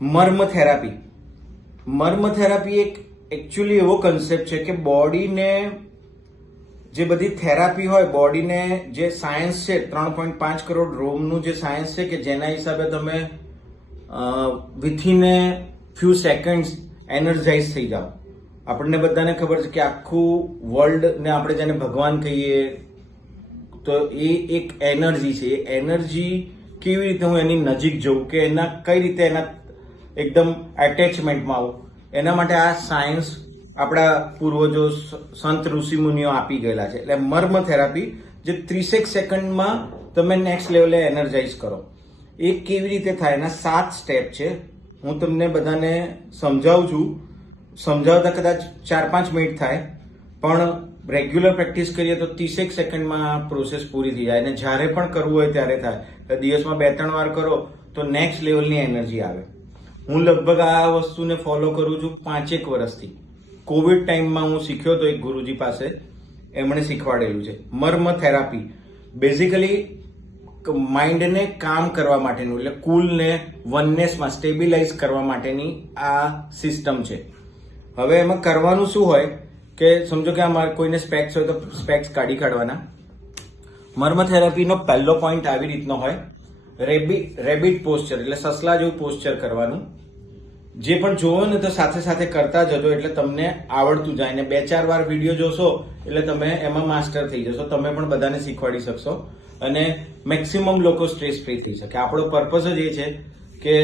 મર્મ therapy. મર્મ therapy એક actually એવો concept છે કે બોડીને જે બધી થેરાપી હોય, બોડીને જે સાયન્સ છે 3.5 કરોડ રોમનું જે સાયન્સ છે કે જેના હિસાબે તમે within a few seconds energise થઈ જાઓ. આપણને બધાને ખબર છે કે આખું વર્લ્ડ ને આપણે જેને ભગવાન કહીએ તો એ એક એનર્જી છે. એ એનર્જી કેવી રીતે હું એની નજીક જઉં કે એના કઈ રીતે એના એકદમ એટેચમેન્ટમાં આવું, એના માટે આ સાયન્સ આપણા પૂર્વજો સંત ઋષિ મુનિઓ આપી ગયેલા છે. એટલે મર્મ થેરાપી જે 30 સેકન્ડમાં તમે નેક્સ્ટ લેવલે એનર્જાઇઝ કરો. એ કેવી રીતે થાય એના 7 સ્ટેપ છે. હું તમને બધાને સમજાવું છું. સમજાવતા કદાચ 4-5 મિનિટ થાય, પણ રેગ્યુલર પ્રેક્ટિસ કરીએ તો 30 સેકન્ડમાં પ્રોસેસ પૂરી થઈ જાય. અને જ્યારે પણ કરવું હોય ત્યારે થાય. દિવસમાં 2-3 વાર કરો તો નેક્સ્ટ લેવલની એનર્જી આવે. હું લગભગ આ વસ્તુને ફોલો કરું છું 5-1 વર્ષથી. કોવિડ ટાઈમમાં હું શીખ્યો તો એક ગુરુજી પાસે, એમણે શીખવાડેલું છે. મર્મ થેરાપી બેઝિકલી માઇન્ડને કામ કરવા માટેનું, એટલે કુલને વનનેસમાં સ્ટેબિલાઇઝ કરવા માટેની આ સિસ્ટમ છે. હવે એમાં કરવાનું શું હોય કે સમજો કે આ કોઈને સ્પેક્સ હોય તો સ્પેક્સ કાઢી કાઢવાના. મર્મ થેરાપીનો પહેલો પોઈન્ટ આવી રીતનો હોય, રેબિટ પોસ્ચર, એટલે સસલા જેવું પોસ્ચર કરવાનું. જે પણ જોવો ને તો સાથે સાથે કરતા જજો એટલે તમને આવડતું જાય. ને 2-4 વાર વિડીયો જોશો એટલે તમે એમાં માસ્ટર થઈ જશો. તમે પણ બધાને શીખવાડી શકશો અને મેક્સિમમ લોકો સ્ટ્રેસ ફ્રી થઈ શકે. આપણો પર્પઝ જ એ છે કે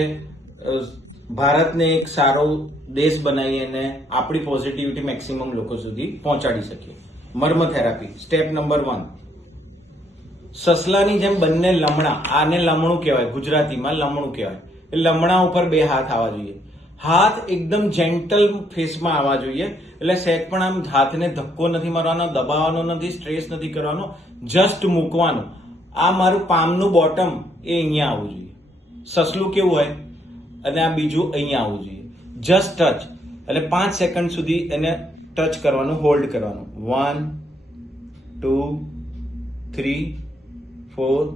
ભારતને એક સારો દેશ બનાવીએ અને આપણી પોઝિટિવિટી મેક્સિમમ લોકો સુધી પહોંચાડી શકીએ. મર્મ થેરાપી સ્ટેપ નંબર 1. સસલાની જેમ બંને લમણા, આને લમણું કહેવાય, ગુજરાતીમાં લમણું કહેવાય. એ લમણા ઉપર 2 હાથ આવવા જોઈએ. હાથ એકદમ જેન્ટલ ફેસમાં આવવા જોઈએ. એટલે સહેજ પણ આમ હાથને ધક્કો નથી મારવાનો, દબાવવાનો નથી, સ્ટ્રેસ નથી કરવાનો, જસ્ટ મૂકવાનું. આ મારું પામનું બોટમ એ અહીંયા આવવું જોઈએ. સસલું કેવું હોય અને આ બીજું અહીંયા આવવું જોઈએ. Just touch. એટલે 5 સેકન્ડ સુધી એને ટચ કરવાનું, હોલ્ડ કરવાનું. 1 2 3 4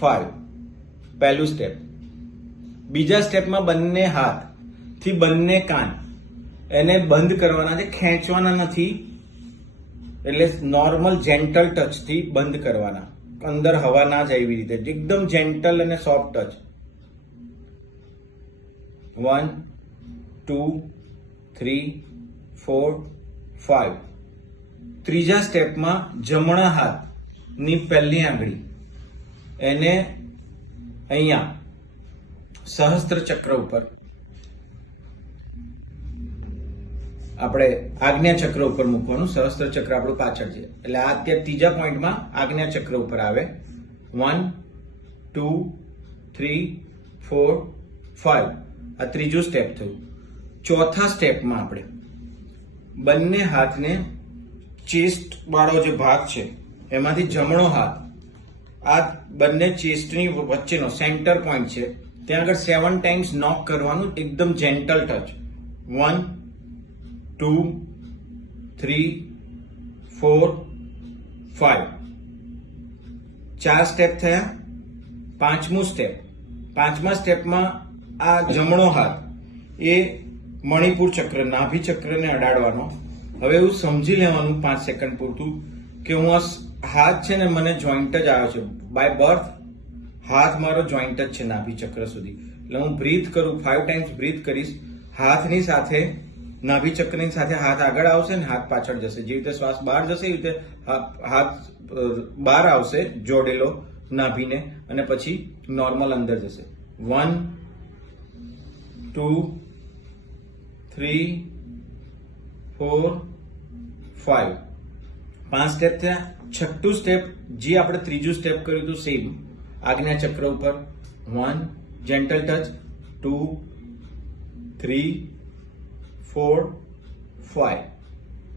5. પહેલું સ્ટેપ. બીજા સ્ટેપમાં બંને હાથ થી બંને કાન એને બંધ કરવાના છે, ખેંચવાના નથી. એટલે નોર્મલ જેન્ટલ ટચ થી બંધ કરવાના, અંદર હવા ના જાય એવી રીતે, એકદમ જેન્ટલ અને સોફ્ટ ટચ. 1 2 3 4 5. ત્રીજા સ્ટેપમાં જમણા હાથની પહેલી આંગળી એને અહીંયા સહસ્ત્ર ચક્ર ઉપર, આપણે આજ્ઞા ચક્ર ઉપર મૂકવાનું. સહસ્ત્ર ચક્ર આપણું પાછળ છે એટલે આ અત્યારે ત્રીજા પોઈન્ટમાં આજ્ઞા ચક્ર ઉપર આવે. 1 2 3 4 5. આ ત્રીજું સ્ટેપ થયું. ચોથા સ્ટેપમાં આપણે બંને હાથને ચેસ્ટ વાળો જે ભાગ છે એમાંથી જમણો હાથ આ બંને ચેસ્ટની વચ્ચેનો સેન્ટર પોઈન્ટ છે ત્યાં આગળ 7 ટાઈમ્સ નોક કરવાનું, એકદમ જેન્ટલ ટચ. 1 2 3 4 5. 4 સ્ટેપ થયા. પાંચમું સ્ટેપ. પાંચમા સ્ટેપમાં આ જમણો હાથ એ મણિપુર ચક્ર, નાભી ચક્રને અડાડવાનો. હવે એવું સમજી લેવાનું 5 સેકન્ડ પૂરતું કે હું આ હાથ છે ને મને જોઈન્ટ જ આવ્યો છે. બાય બર્થ હાથ મારો જોઈન્ટ જ છે નાભી ચક્ર સુધી. એટલે હું બ્રીથ કરું, 5 ટાઈમ્સ બ્રીથ કરીશ. હાથની સાથે નાભી ચક્રની સાથે હાથ આગળ આવશે ને હાથ પાછળ જશે. જે રીતે શ્વાસ બહાર જશે એ રીતે હાથ બહાર આવશે જોડેલો નાભીને, અને પછી નોર્મલ અંદર જશે. 1 2 3 4 5. 5 સ્ટેપ થયા. છઠ્ઠું સ્ટેપ જે આપણે ત્રીજું સ્ટેપ કર્યું હતું સેમ, આજ્ઞા ચક્ર ઉપર. 1 જેન્ટલ ટચ, 2 3 4 5.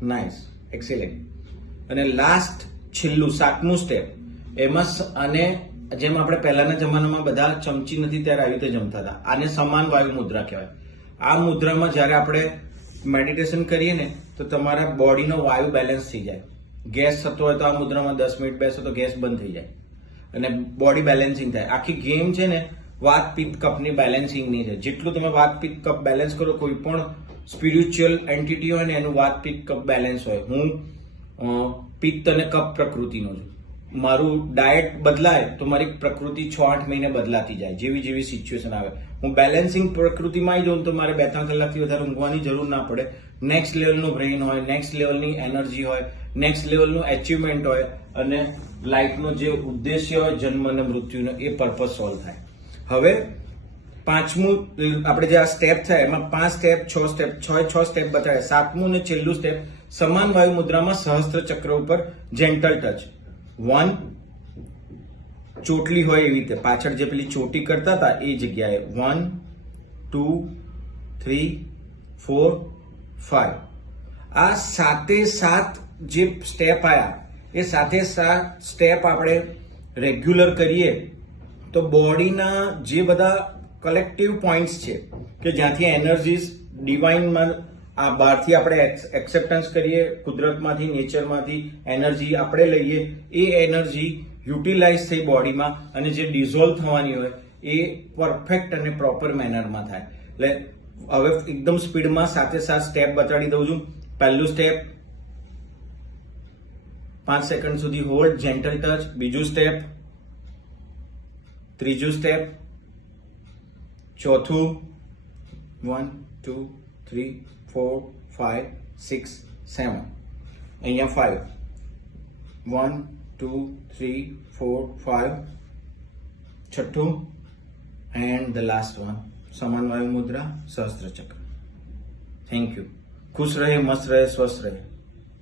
Nice, excellent. અને લાસ્ટ છેલ્લું 7મું સ્ટેપ. એમાં અને જેમ આપણે પહેલાના જમાનામાં બધા ચમચી નથી ત્યારે આવી રીતે જમતા હતા, આને સમાન વાયુ મુદ્રા કહેવાય. આ મુદ્રામાં જ્યારે આપણે મેડિટેશન કરીએ ને તો તમારા બોડીનો વાયુ બેલેન્સ થઈ જાય. ગેસ થતો હોય તો આ મુદ્રામાં 10 મિનિટ બેસો તો ગેસ બંધ થઈ જાય અને બોડી બેલેન્સિંગ થાય. આખી ગેમ છે ને વાત પિત્ત કપની બેલેન્સિંગની છે. જેટલું તમે વાત પિત્ત કપ બેલેન્સ કરો, કોઈ પણ સ્પિરિચ્યુઅલ એન્ટિટી હોય ને એનું વાત પિત્ત કપ બેલેન્સ હોય. હું પિત્ત અને કપ પ્રકૃતિનો છું. મારું ડાયટ બદલાય તો મારી પ્રકૃતિ 6-8 મહિને બદલાતી જાય, જેવી જેવી સિચ્યુએશન આવે. હું બેલેન્સિંગ પ્રકૃતિમાં આવી જાઉં તો મારે 2-3 કલાકથી વધારે ઊંઘવાની જરૂર ના પડે. નેક્સ્ટ લેવલનું બ્રેઇન હોય, નેક્સ્ટ લેવલની એનર્જી હોય, નેક્સ્ટ લેવલનું એચિવમેન્ટ હોય અને લાઈફનો જે ઉદ્દેશ્ય હોય જન્મ અને મૃત્યુનો, એ પર્પઝ સોલ્વ થાય. હવે 5મું આપણે જે આ સ્ટેપ થાય એમાં 5 સ્ટેપ, 6 સ્ટેપ બતાવ્યા. 7મું અને છેલ્લું સ્ટેપ સમાન વાયુ મુદ્રામાં સહસ્ત્ર ચક્ર ઉપર જેન્ટલ ટચ. 1 ચોટલી હોય એવી રીતે પાછળ જે પેલી ચોટી કરતા હતા એ જગ્યાએ 1 2 3 4 5. આ 7 જે સ્ટેપ આયા એ 7 સ્ટેપ આપણે રેગ્યુલર કરીએ તો બોડીના જે બધા કલેક્ટિવ પોઈન્ટ્સ છે કે જ્યાંથી એનર્જીસ ડિવાઇનમાં આ બહારથી આપણે એક્સેપ્ટન્સ કરીએ, કુદરતમાંથી, નેચરમાંથી એનર્જી આપણે લઈએ, એ એનર્જી યુટિલાઇઝ થઈ બોડીમાં અને જે ડિઝોલ્વ થવાની હોય એ પરફેક્ટ અને પ્રોપર મેનરમાં થાય. એટલે હવે એકદમ સ્પીડમાં 7 સ્ટેપ બતાડી દઉં છું. પહેલું સ્ટેપ 5 સેકન્ડ સુધી હોલ્ડ, જેન્ટલ ટચ. બીજું સ્ટેપ, ત્રીજું સ્ટેપ, ચોથું 1 2 3 4 5 6 7. અહીંયા 5 1 2 3 4 5. છઠ્ઠું એન્ડ ધ લાસ્ટ વન સમાન વાયુ મુદ્રા સહસ્ત્ર ચક્ર. Thank you. ખુશ રહે, મસ્ત રહે, સ્વસ્થ રહે.